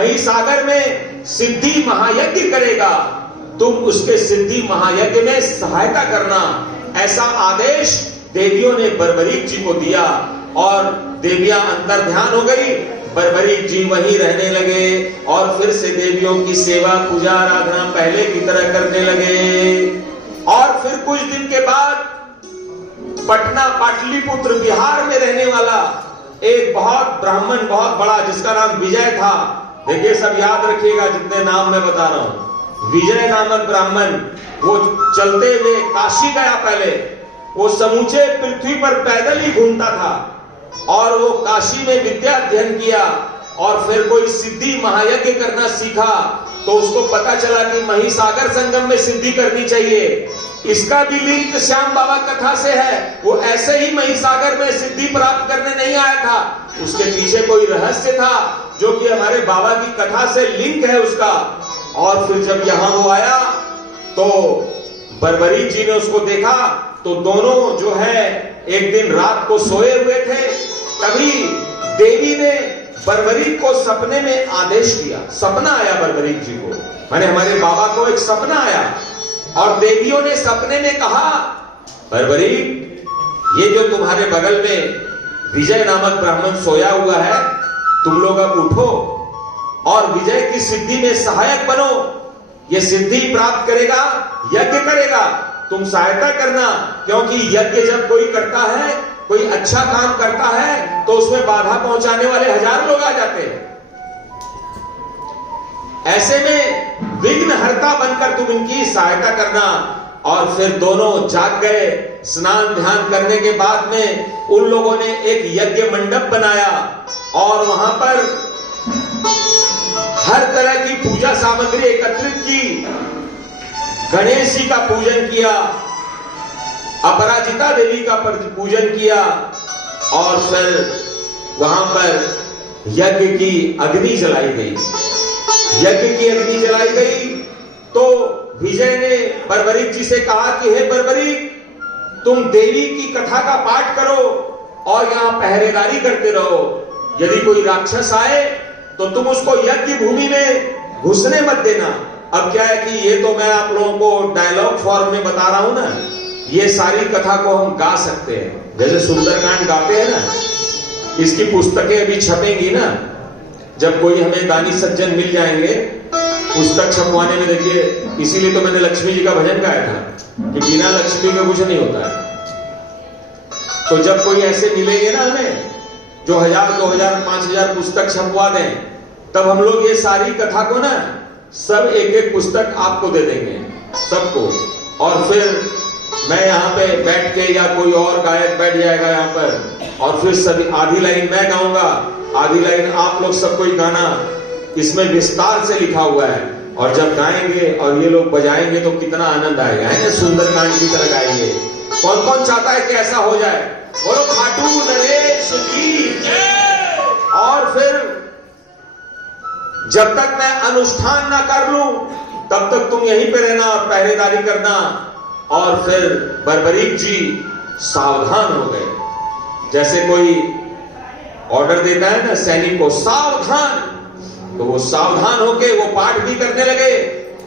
महिसागर में सिद्धि महायज्ञ करेगा, तुम उसके सिद्धि महायज्ञ में सहायता करना, ऐसा आदेश देवियों ने बर्बरीक जी को दिया। और देवियां अंतर ध्यान हो गई, बर्बरीक जी वहीं रहने लगे और फिर से देवियों की सेवा पूजा आराधना पहले की तरह करने लगे। और फिर कुछ दिन के बाद पटना पाटलिपुत्र बिहार में रहने वाला एक बहुत ब्राह्मण, बहुत बड़ा, जिसका नाम विजय था। देखिए सब याद रखिएगा जितने नाम मैं बता रहा हूं। विजय नामक ब्राह्मण, वो चलते हुए काशी गया। पहले वो समूचे पृथ्वी पर पैदल ही घूमता था और वो काशी में विद्या अध्ययन किया और फिर कोई सिद्धि महायज्ञ करना सीखा। तो उसको पता चला कि महिसागर संगम में सिद्धि करनी चाहिए। इसका भी लिंक श्याम बाबा कथा से है। वो ऐसे ही महिसागर में सिद्धि प्राप्त करने नहीं आया था, उसके पीछे कोई रहस्य था जो कि हमारे बाबा की कथा से लिंक है उसका। और फिर जब यहां वो आया तो बर्बरीक जी ने उसको देखा, तो दोनों जो है एक दिन रात को सोए हुए थे। तभी देवी ने बर्बरीक को सपने में आदेश दिया। सपना आया बर्बरीक जी को, माने हमारे बाबा को एक सपना आया और देवियों ने सपने में कहा, बर्बरीक, ये जो तुम्हारे बगल में विजय नामक ब्राह्मण सोया हुआ है, तुम लोग अब उठो और विजय की सिद्धि में सहायक बनो। ये सिद्धि प्राप्त करेगा, यज्ञ करेगा, तुम सहायता करना। क्योंकि यज्ञ जब कोई करता है, कोई अच्छा काम करता है, तो उसमें बाधा पहुंचाने वाले हजार लोग आ जाते हैं। ऐसे में विघ्नहर्ता बनकर तुम इनकी सहायता करना। और फिर दोनों जाग गए। स्नान ध्यान करने के बाद में उन लोगों ने एक यज्ञ मंडप बनाया और वहां पर हर तरह की पूजा सामग्री एकत्रित की। गणेश जी का पूजन किया, अपराजिता देवी का पूजन किया और फिर वहां पर यज्ञ की अग्नि जलाई गई। यज्ञ की अग्नि जलाई गई तो विजय ने बर्बरीक जी से कहा कि हे बर्बरीक, तुम देवी की कथा का पाठ करो और यहां पहरेदारी करते रहो। यदि कोई राक्षस आए तो तुम उसको यज्ञ भूमि में घुसने मत देना। अब क्या है कि ये तो मैं आप लोगों को डायलॉग फॉर्म में बता रहा हूं ना, ये सारी कथा को हम गा सकते हैं, जैसे सुंदरकांड गाते हैं ना। इसकी पुस्तकें अभी छपेंगी ना, जब कोई हमें दानी सज्जन मिल जाएंगे पुस्तक छपवाने में। देखिए इसीलिए तो मैंने लक्ष्मी जी का भजन गाया था कि बिना लक्ष्मी का कुछ नहीं होता है। तो जब कोई ऐसे मिलेंगे ना हमें जो 1000, 2000, 5000 पुस्तक छपवा दें, तब हम लोग ये सारी कथा को ना सब एक एक पुस्तक आपको दे देंगे सबको। और फिर मैं यहाँ पे बैठ के या कोई और गायक बैठ जाएगा यहाँ पर और फिर सभी आधी लाइन मैं गाऊंगा, आधी लाइन आप लोग सब कोई गाना। इसमें विस्तार से लिखा हुआ है और जब गाएंगे और ये लोग बजाएंगे तो कितना आनंद आएगा, है ना। सुंदरकांड की तरह गाएंगे। कौन कौन चाहता है कि ऐसा हो जाए? बोलो खाटू नरेश की जय। और फिर जब तक मैं अनुष्ठान ना कर लूं तब तक तुम यहीं पे रहना और पहरेदारी करना। और फिर बर्बरीक जी सावधान हो गए, जैसे कोई ऑर्डर देता है ना सैनिक को, सावधान। तो वो सावधान होके वो पाठ भी करने लगे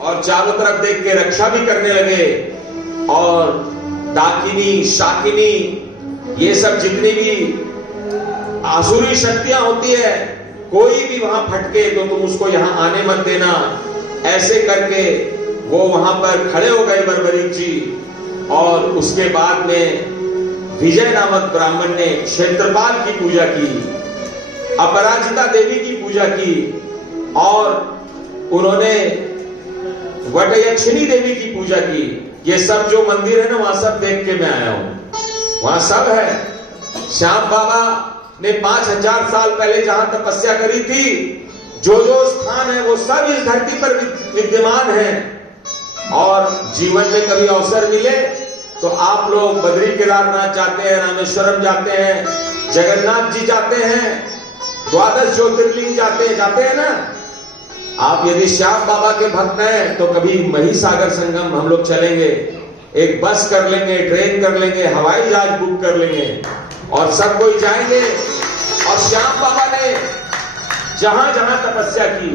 और चारों तरफ देख के रक्षा भी करने लगे। और डाकिनी, शाकिनी, ये सब जितनी भी आसुरी शक्तियां होती है, कोई भी वहां फटके तो तुम उसको यहां आने मत देना। ऐसे करके वो वहां पर खड़े हो गए बर्बरीक जी। और उसके बाद में विजय नामक ब्राह्मण ने क्षेत्रपाल की पूजा की, अपराजिता देवी की पूजा की और उन्होंने वटयक्षिणी देवी की पूजा की। ये सब जो मंदिर है ना, वहां सब देख के मैं आया हूं, वहां सब है। श्याम बाबा ने 5000 साल पहले जहां तपस्या करी थी, जो जो स्थान है वो सब इस धरती पर विद्यमान है। और जीवन में कभी अवसर मिले तो आप लोग बद्री केदारनाथ जाते हैं, रामेश्वरम जाते हैं, जगन्नाथ जी जाते हैं, 12 ज्योतिर्लिंग जाते हैं ना। आप यदि श्याम बाबा के भक्त हैं तो कभी महिसागर संगम हम लोग चलेंगे, एक बस कर लेंगे, ट्रेन कर लेंगे, हवाई जहाज बुक कर लेंगे और सब कोई जाएंगे। और श्याम बाबा ने जहां जहां तपस्या की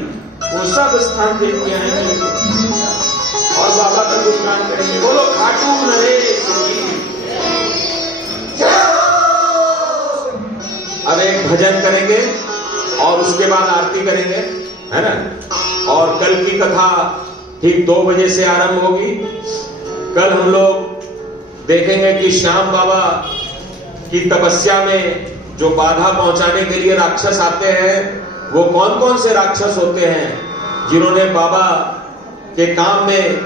वो सब स्थान देख के आएंगे और बाबा का गुणगान करेंगे। बोलो खाटू नरेश की। अब एक भजन करेंगे और उसके बाद आरती करेंगे, है ना। और कल की कथा ठीक 2 बजे से आरंभ होगी। कल हम लोग देखेंगे कि श्याम बाबा की तपस्या में जो बाधा पहुंचाने के लिए राक्षस आते हैं, वो कौन कौन से राक्षस होते हैं जिन्होंने बाबा के काम में,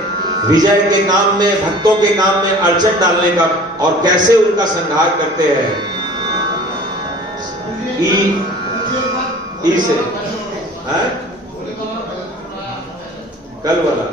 विजय के काम में, भक्तों के काम में अड़चन डालने का, और कैसे उनका संहार करते हैं। ई से है? कल वाला